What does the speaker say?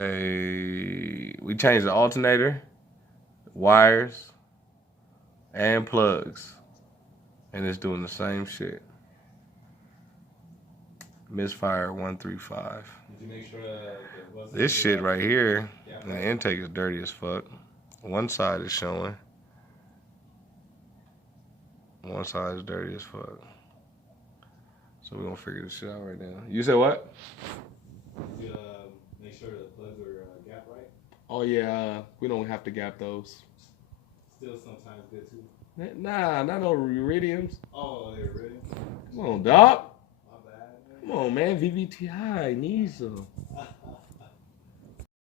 We changed the alternator, wires, and plugs, and it's doing the same shit. Misfire 135. Did you make sure that it wasn't This shit right here, yeah, the intake is dirty as fuck. One side is showing. One side is dirty as fuck. So we're gonna figure this shit out right now. You said what? Did you make sure the plugs were gapped right? Oh yeah, we don't have to gap those. Still sometimes good too. Nah, not no iridiums. Oh, they're iridium. Come on, dog. My bad. Come on, man. VVTI needs them.